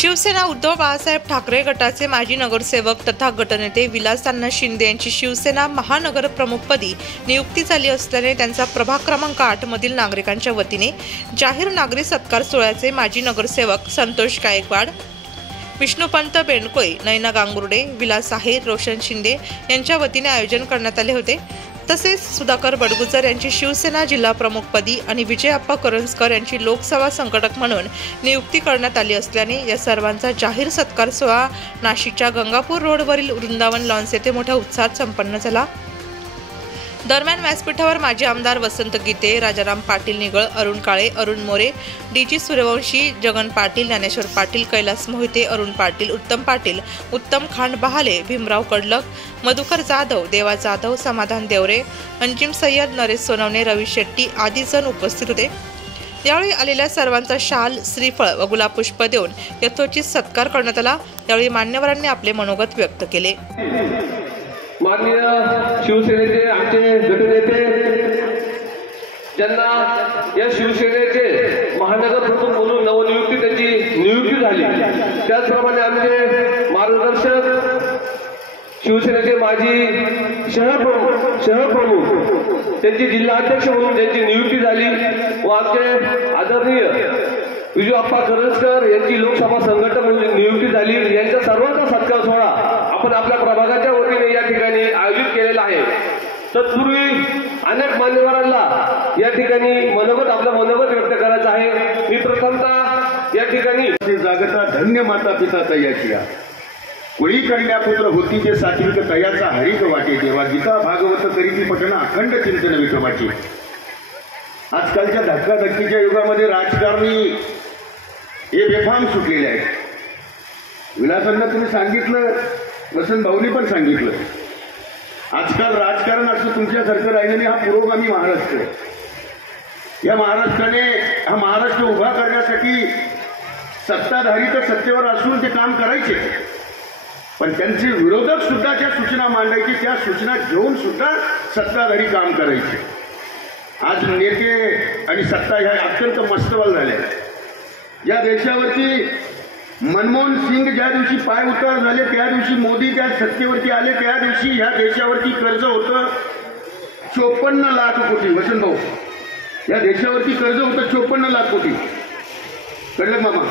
शिवसेना उद्धव बाळासाहेब ठाकरे गटाचे माजी नगरसेवक तथा गटनेते विलास अण्णा शिंदे यांची शिवसेना महानगर प्रमुखपदी नियुक्ती झाली असल्याने त्यांचा प्रभाग क्रमांक 8 मधील नागरिकांच्या वतीने जाहीर नागरी सत्कार सोहळ्याचे माजी नगरसेवक संतोष गायकवाड, विष्णुपंत बेंडकोई, नैना गांगुर्डे, विलास आहेर, रोशन शिंदे यांच्या वतीने आयोजन करण्यात आले होते। तसेच सुधाकर बडगुजर यांची शिवसेना जिल्हा प्रमुखपदी आणि विजय अप्पा करंजकर यांची लोकसभा संघटक म्हणून नियुक्ती करण्यात आली असल्याने या सर्वांचा जाहीर सत्कार सोहळा नाशिकच्या गंगापूर रोडवरील वृंदावन लॉन्स येथे मोठ्या उत्साहात संपन्न झाला। दरम्यान व्यासपीठावर माजी आमदार वसंत गीते, राजाराम पाटील निगळ, अरुण काळे, अरुण मोरे, डीजी सूर्यवंशी, जगन पाटील, ज्ञानेश्वर पाटील, कैलास मोहिते, अरुण पाटील, उत्तम पाटील, उत्तम खांड बहाले, भीमराव कडलक, मधुकर जाधव, देवा जाधव, समाधान देवरे, अंजिम सय्यद, नरेश सोनवणे, रवी शेट्टी आदी जण उपस्थित होते। यावेळी आलेल्या सर्वांचा शाल, श्रीफळ व गुलाबपुष्प देऊन यथोचित सत्कार करण्यात आला। यावेळी मान्यवरांनी आपले मनोगत व्यक्त केले। माननीय शिवसेनेचे आमचे गटनेते ज्यांना या शिवसेनेचे महानगर प्रमुख म्हणून नवनियुक्ती त्यांची नियुक्ती झाली, त्याचप्रमाणे आमचे मार्गदर्शक शिवसेनेचे माजी शहरप्रमुख त्यांची जिल्हाध्यक्ष म्हणून त्यांची नियुक्ती झाली व आमचे आदरणीय विजय अप्पा करंजकर यांची लोकसभा संघटक म्हणून नियुक्ती झाली, यांच्या सर्वांचा सत्कार सोहळा आपण आपल्या प्रभागाच्या वतीने या ठिकाणी आयोजित केलेला आहे। तत्पूर्वी अनेक मान्यवरांना या ठिकाणी आपलं मनोगत व्यक्त करायचं आहे। मी प्रथमतः या ठिकाणी जागता धन्य माता पिता तयाची कोळी कन्यापुत्र होती जे सात्विक तयाचा हरिक वाटे, देवा गीता भागवत करीती पठण अखंड चिंतन विठोबाची। आजकालच्या धक्काधक्कीच्या युगामध्ये राजकारणी हे बेफाम सुटलेले आहेत। विलासांना तुम्ही सांगितलं, वसंत भाऊनी पण सांगितलं, आजकाल राजकारण असं तुमच्यासारखं राहिलं नाही। हा पुरोगामी महाराष्ट्र, या महाराष्ट्राने हा महाराष्ट्र उभा करण्यासाठी सत्ताधारी तर सत्तेवर असून ते काम करायचे, पण त्यांचे विरोधक सुद्धा त्या सूचना मांडायचे, त्या सूचना घेऊन सुद्धा सत्ताधारी काम करायचे। आज नेते आणि सत्ता ह्या अत्यंत मस्तवाल झाल्या। या देशावरती मनमोहन सिंग ज्या दिवशी पाय उतार झाले, त्या दिवशी मोदी त्या सत्तेवरती आले, त्या दिवशी ह्या देशावरती कर्ज होतं 54 लाख कोटी। वसंत भाऊ, या देशावरती कर्ज होतं 54 लाख कोटी, कळलं मामा?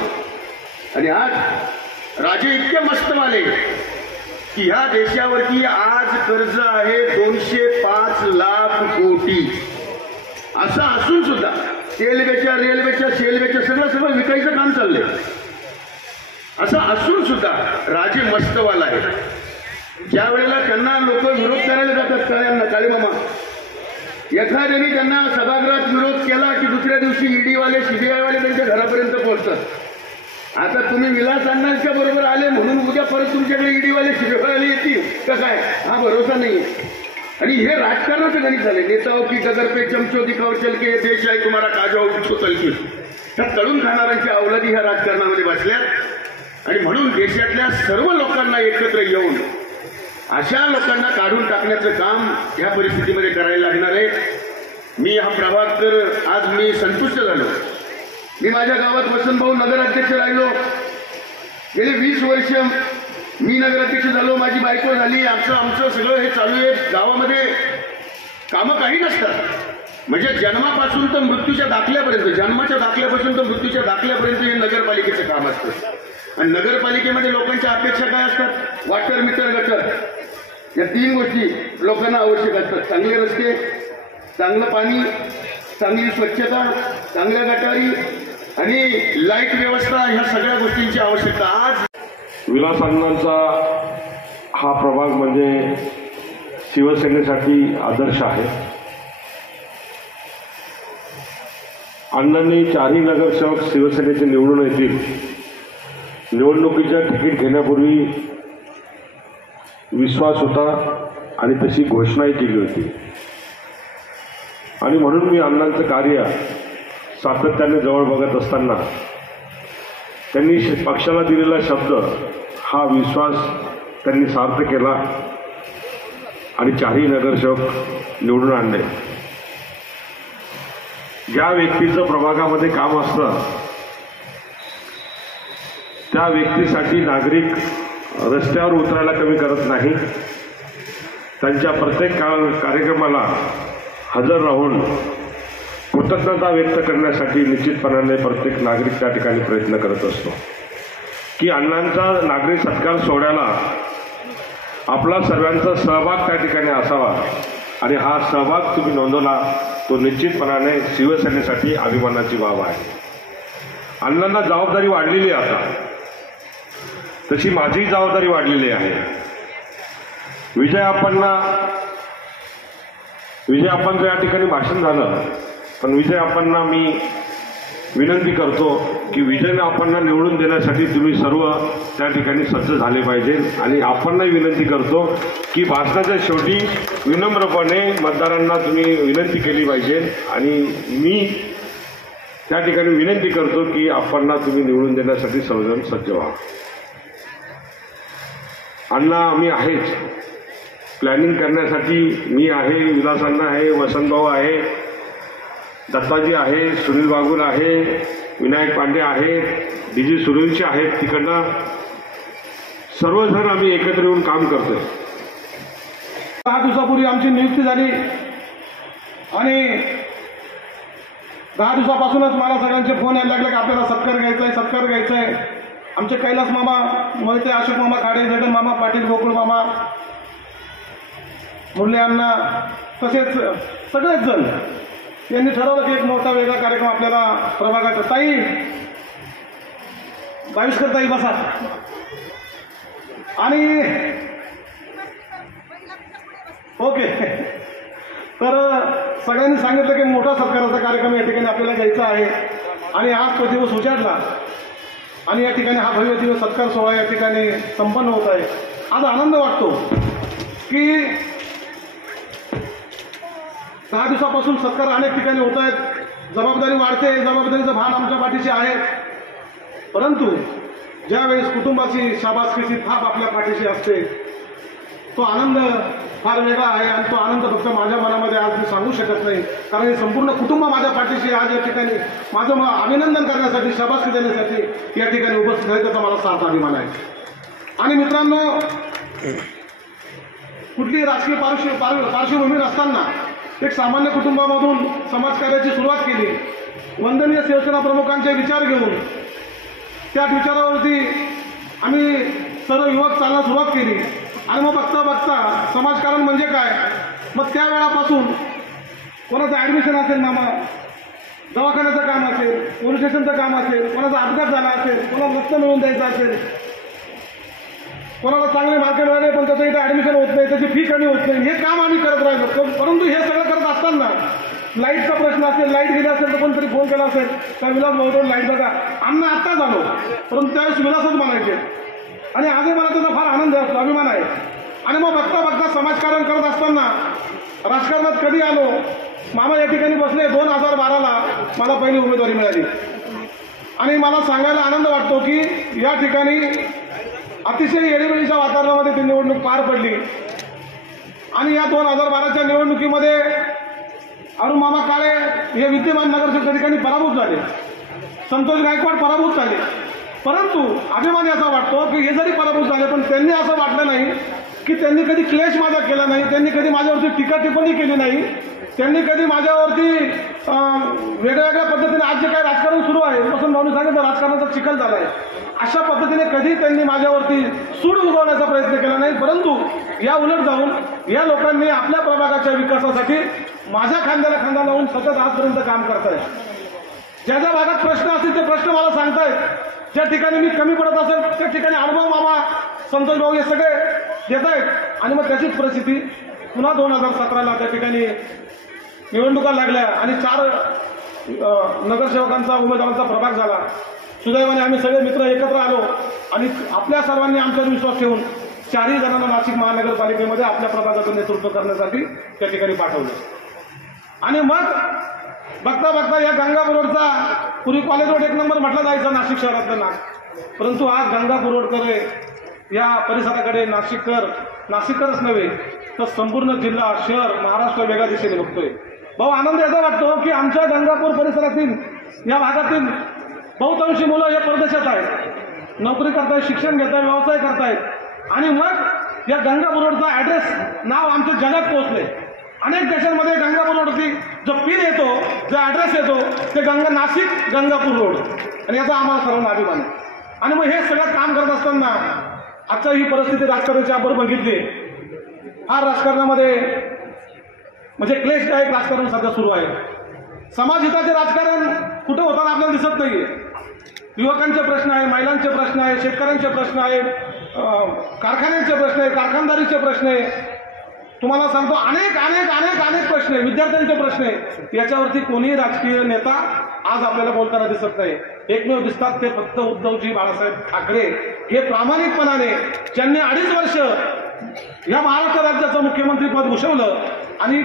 आणि आज राजे इतके मस्तवाले की ह्या देशावरती आज कर्ज आहे 205 लाख कोटी। असं असून सुद्धा रेल्वेच्या शेल्वेच्या सगळं विकायचं काम चाललंय। असं असून सुद्धा राजे मस्तवाल आहे। ज्या वेळेला त्यांना लोक विरोध करायला जातात काळे मामा, एखाद्याने त्यांना सभागृहात विरोध केला की दुसऱ्या दिवशी ईडीवाले सीबीआय वाले त्यांच्या घरापर्यंत पोहोचतात। आता तुम्ही विलास अण्णांच्या बरोबर आले म्हणून उद्या परत तुमच्याकडे ईडीवाले सीबीआय वाले येतील का काय? हा भरोसा नाही। आणि हे राजकारणाचं गणित झाले। नेताओं की डगर पे चमचो दिखाओ चल के देश आहे तुम्हारा काजो उसको तलकी, त्या तळून खाणाऱ्यांच्या अवलादी ह्या राजकारणामध्ये बसल्यात। आणि म्हणून देशातल्या सर्व लोकांना एकत्र येऊन अशा लोकांना काढून टाकण्याचं काम ह्या परिस्थितीमध्ये करायला लागणार आहे। मी हा प्रभाग तर आज मी संतुष्ट झालो। मी माझ्या गावात वसंतभाऊ नगराध्यक्ष राहिलो, गेले 20 वर्ष मी नगराध्यक्ष झालो, माझी बायको झाली, आमचं सगळं हे चालू आहे। गावामध्ये कामं काही नसतात, म्हणजे जन्मापासून तर मृत्यूच्या दाखल्यापर्यंत, जन्माच्या दाखल्यापासून तर मृत्यूच्या दाखल्यापर्यंत हे नगरपालिकेचं काम असतं। आणि नगरपालिकेमध्ये लोकांच्या अपेक्षा काय असतात? वॉटर मीटर, गटर, या 3 गोष्टी लोकांना आवश्यक असतात। चांगले रस्ते, चांगलं पाणी, चांगली स्वच्छता, चांगल्या गटारी आणि लाईट व्यवस्था, ह्या सगळ्या गोष्टींची आवश्यकता। आज विलास अण्णांचा हा प्रभाग म्हणजे शिवसेनेसाठी आदर्श आहे। अण्णांनी 4ही नगरसेवक शिवसेनेचे निवडून येतील, निवडणुकीच्या तिकीट घेण्यापूर्वी विश्वास होता आणि तशी घोषणाही केली होती। आणि म्हणून मी अण्णांचं कार्य सातत्याने जवळ बघत असताना त्यांनी पक्षाला दिलेला शब्द, हा विश्वास त्यांनी सार्थ केला आणि 4ही नगरसेवक निवडून आणले। ज्या व्यक्तीचं प्रभागामध्ये काम असतं त्या व्यक्तीसाठी नागरिक रस्त्यावर उतरायला कमी करत नाही. त्यांच्या प्रत्येक कार्यक्रमाला हजर राहून कृतज्ञता व्यक्त करण्यासाठी निश्चितपणाने प्रत्येक नागरिक त्या ठिकाणी प्रयत्न करत असतो की अण्णांचा नागरी सत्कार सोहळ्याला आपला सर्वांचा सहभाग त्या ठिकाणी असावा आणि हा सहभाग तुम्ही नोंदवला तो निश्चितपणाने शिवसेनेसाठी अभिमानाची बाब आहे. अण्णांना जबाबदारी वाढलेली आहे. आता तशी माझी जबाबदारी वाढलेली आहे. विजय आपणचं या ठिकाणी भाषण झालं, पण विजय आपणना मी विनंती करतो की विजय आपणना निवडून देण्यासाठी तुम्ही सर्व त्या ठिकाणी सज्ज झाले पाहिजे. आणि आपणही विनंती करतो की भाषणाच्या शेवटी विनम्रपणे मतदारांना तुम्ही विनंती केली पाहिजे. आणि मी त्या ठिकाणी विनंती करतो की आपणना तुम्ही निवडून देण्यासाठी सर्वजण सज्ज व्हा. अण्णा आम्ही आहेच, प्लॅनिंग करण्यासाठी मी आहे, विलासांना आहे, वसंतभाऊ आहे, दत्ताजी आहे, सुनील बागुल आहे, विनायक पांडे आहे, डीजी सुनीलचे आहेत. तिकडनं सर्वजण आम्ही एकत्र येऊन काम करतोय. 10 दिवसापूर्वी आमची नियुक्ती झाली आणि 10 दिवसापासूनच मला सगळ्यांचे फोन यायला लागले की आपल्याला सत्कार घ्यायचा आहे. आमचे कैलास मामा मोहिते, अशोक मामा खाडे, जगन मामा पाटील, गोकुळ मामा, मुरले अण्णा, तसेच सगळेच जण यांनी ठरवलं की एक मोठा वेगळा कार्यक्रम आपल्याला प्रभागाचा. ताई बाविष्कर ताई बसा. आणि ओके, तर सगळ्यांनी सांगितलं की मोठा सत्काराचा कार्यक्रम या ठिकाणी आपल्याला घ्यायचा आहे. आणि आज तो दिवस उजाडला आणि या ठिकाणी हा भव्य दिवस सत्कार सोहळा या ठिकाणी संपन्न होत आहे. आज आनंद वाटतो की 10 दिवसापासून सत्कार अनेक ठिकाणी होत आहेत. जबाबदारी वाढते, जबाबदारीचं भान आमच्या पाठीशी आहे. परंतु ज्यावेळेस कुटुंबाची शाबासकीची थाप आपल्या पाठीशी असते तो आनंद फार वेगळा आहे. आणि तो आनंद फक्त माझ्या मनामध्ये आज मी सांगू शकत नाही, कारण हे संपूर्ण कुटुंब माझ्या पाठीशी आज या ठिकाणी माझं अभिनंदन करण्यासाठी, शाबासकी देण्यासाठी या ठिकाणी उपस्थित आहे. त्याचा मला सार्थ अभिमान आहे. आणि मित्रांनो, कुठली राजकीय पार्श्वभूमी नसताना एक सामान्य कुटुंबामधून समाजकार्याची सुरुवात केली. वंदनीय शिवसेना प्रमुखांचे विचार घेऊन त्या विचारावरती आम्ही सर्व युवक चालण्यास सुरुवात केली. आणि मग बघता समाजकारण म्हणजे काय, मग त्या वेळापासून कोणाचं ॲडमिशन असेल, मामा दवाखान्याचं काम असेल, पोलीस स्टेशनचं काम असेल, कोणाचा अपघात झाला असेल, कोणाला रक्त मिळवून द्यायचं असेल, कोणाला चांगले मार्क मिळाले पण त्याचं इथं ॲडमिशन होत नाही, त्याची फी कमी होत नाही, हे काम आम्ही करत राहिलो. परंतु हे सगळं करत असताना लाईटचा प्रश्न असेल, लाईट गेला असेल तर कोणतरी फोन केला असेल तर विलास भाऊ लाईट बघा, आम्ही आत्ता झालो, परंतु त्यावेळेस विलासच म्हणायचे. आणि आजही मला त्याचा फार आनंद असतो, अभिमान आहे. आणि मग बघता समाजकारण करत असताना राजकारणात कधी आलो, मामा या ठिकाणी बसले. 2012ला मला पहिली उमेदवारी मिळाली. आणि मला सांगायला आनंद वाटतो की या ठिकाणी अतिशय येडीमेडीच्या वातावरणामध्ये ती निवडणूक पार पडली. आणि या 2012च्या निवडणुकीमध्ये अरुण मामा काळे हे विद्यमान नगरसेवक त्या ठिकाणी पराभूत झाले, संतोष गायकवाड पराभूत झाले. परंतु अभिमान याचा वाटतो की हे जरी पराभूत झाले पण त्यांनी असं वाटलं नाही की त्यांनी कधी क्लेश माझा केला नाही, त्यांनी कधी माझ्यावरती टीका टिप्पणी केली नाही, त्यांनी कधी माझ्यावरती वेगळ्या पद्धतीने आज जे काही राजकारण सुरू आहे, जसं भाऊनी सांगितलं राजकारणाचा चिखल झाला आहे, अशा पद्धतीने कधी त्यांनी माझ्यावरती सूड उगवण्याचा प्रयत्न केला नाही. परंतु या उलट जाऊन या लोकांनी आपल्या प्रभागाच्या विकासासाठी माझ्या खांद्याला खांदा लावून सतत आजपर्यंत काम करतायत. ज्या ज्या भागात प्रश्न असतील ते प्रश्न मला सांगतायत. ज्या ठिकाणी मी कमी पडत असेल त्या ठिकाणी अनुभव मामा, संतोष भाऊ हे सगळे देत आहेत. आणि मग त्याचीच परिस्थिती पुन्हा 2017ला त्या ठिकाणी निवडणुका लागल्या आणि 4 नगरसेवकांचा उमेदवारांचा प्रभाग झाला. सुदैवाने आम्ही सगळे मित्र एकत्र आलो आणि आपल्या सर्वांनी आमच्यावर विश्वास ठेवून 4ही जणांना नाशिक महानगरपालिकेमध्ये आपल्या प्रभागाचं नेतृत्व करण्यासाठी त्या ठिकाणी पाठवलं. आणि मग बघता या गंगापूर रोडचा, पूर्वी कॉलेज रोड 1 नंबर म्हटलं जायचं नाशिक शहरातलं नाक, परंतु आज गंगापूर रोडकडे या परिसराकडे नाशिकरच नव्हे तर संपूर्ण जिल्हा, शहर, महाराष्ट्र वेगळ्या दिशेने बघतोय. भाऊ आनंद याचा वाटतो की आमच्या गंगापूर परिसरातील या भागातील बहुतांशी मुलं या परदेशात आहेत नोकरी करतायत, शिक्षण घेतायत, व्यवसाय करतायत आणि मग या गंगापूर रोडचा ॲड्रेस नाव आमच्या जगात पोहोचले. अनेक देशांमध्ये गंगापूर रोडची जो पिन येतो, जो ॲड्रेस येतो ते नाशिक गंगापूर रोड, आणि याचा आम्हाला सर्वांना अभिमान आहे. आणि मग हे सगळं काम करत असताना आजचा ही परिस्थिती राजकारणाची आपण बघितली. हा राजकारणामध्ये म्हणजे क्लेशदायक राजकारण सध्या सुरू आहे. समाजहिताचे राजकारण कुठं होताना आपल्याला दिसत नाहीये. युवकांचे प्रश्न आहे, महिलांचे प्रश्न आहे, शेतकऱ्यांचे प्रश्न आहे, कारखान्यांचे प्रश्न आहे, कारखानदारीचे प्रश्न आहे. तुम्हाला सांगतो अनेक अनेक अनेक अनेक प्रश्न आहे, विद्यार्थ्यांचे प्रश्न आहे. याच्यावरती कोणीही राजकीय नेता आज आपल्याला बोलताना दिसत नाही. एकमेव दिसतात ते फक्त उद्धवजी बाळासाहेब ठाकरे. हे प्रामाणिकपणाने ज्यांनी 2.5 वर्ष या महाराष्ट्र राज्याचं मुख्यमंत्रीपद भूषवलं आणि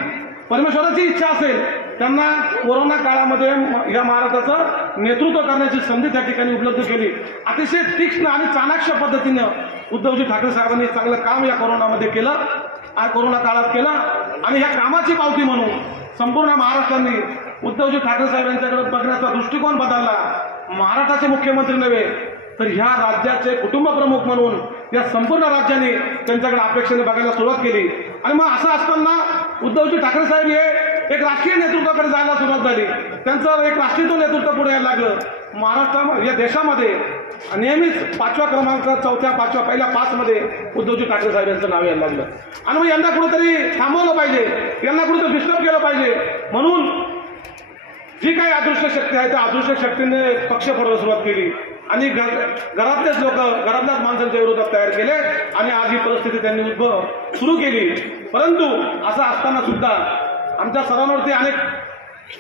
परमेश्वराची इच्छा असेल त्यांना कोरोना काळामध्ये या महाराष्ट्राचं नेतृत्व करण्याची संधी त्या ठिकाणी उपलब्ध केली. अतिशय तीक्ष्ण आणि चाणाक्ष पद्धतीनं उद्धवजी ठाकरे साहेबांनी चांगलं काम या कोरोनामध्ये केलं, कोरोना काळात केलं. आणि ह्या कामाची पावती म्हणून संपूर्ण महाराष्ट्राने उद्धवजी ठाकरे साहेब यांच्याकडे बघण्याचा दृष्टिकोन बदलला. महाराष्ट्राचे मुख्यमंत्री नव्हे तर ह्या राज्याचे कुटुंब प्रमुख म्हणून या संपूर्ण राज्याने त्यांच्याकडे अपेक्षेने बघायला सुरुवात केली. आणि मग असं असताना उद्धवजी ठाकरे साहेब हे एक राष्ट्रीय नेतृत्वाकडे जायला सुरुवात झाली. त्यांचं एक राष्ट्रीय नेतृत्व पुढे यायला लागलं. महाराष्ट्र या देशामध्ये नेहमीच 5व्या क्रमांक, 4थ्या, 5व्या, पहिल्या 5 मध्ये उद्धवजी ठाकरे साहेब यांचं नाव यायला लागलं. आणि मग यांना कुठेतरी थांबवलं पाहिजे, यांना कुठेतरी डिस्टर्ब केलं पाहिजे. म्हणून जी काही अदृश्य शक्ती आहे त्या अदृश्य शक्तीने पक्ष फोडायला सुरुवात केली आणि घरातलेच लोक, घरातल्याच माणसांच्या विरोधात तयार केले आणि आज ही परिस्थिती त्यांनी उद्भव सुरू केली. परंतु असं असताना सुद्धा आमच्या सर्वांवरती अनेक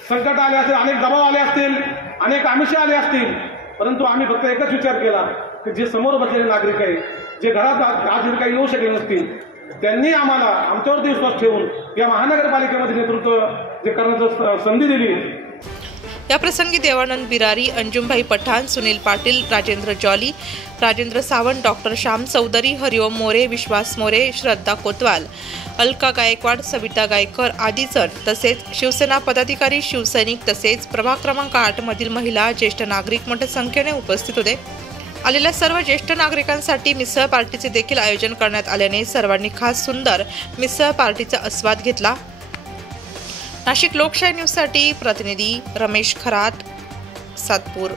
संकट आले असतील, अनेक दबाव आले असतील, अनेक आमिषे आले असतील. परंतु आम्ही फक्त एकच विचार केला की जे समोर बसलेले नागरिक आहेत, जे घरात आज काही येऊ शकले नसतील, त्यांनी आम्हाला आमच्यावरती विश्वास ठेवून या महानगरपालिकेमध्ये नेतृत्व जे करण्याची संधी दिली. या प्रसंगी देवानंद बिरारी, अंजुमभाई पठाण, सुनील पाटील, राजेंद्र जॉली, राजेंद्र सावंत, डॉक्टर श्याम चौधरी, हरिओम मोरे, विश्वास मोरे, श्रद्धा कोतवाल, अलका गायकवाड, सविता गायकर आदी जण तसेच शिवसेना पदाधिकारी, शिवसैनिक तसेच प्रभाग क्रमांक 8 मधील महिला, ज्येष्ठ नागरिक मोठ्या संख्येने उपस्थित होते. आलेल्या सर्व ज्येष्ठ नागरिकांसाठी मिसळ पार्टीचे देखील आयोजन करण्यात आल्याने सर्वांनी खास सुंदर मिसळ पार्टीचा आस्वाद घेतला. नाशिक लोकशाही न्यूजसाठी प्रतिनिधी रमेश खरात, सातपूर.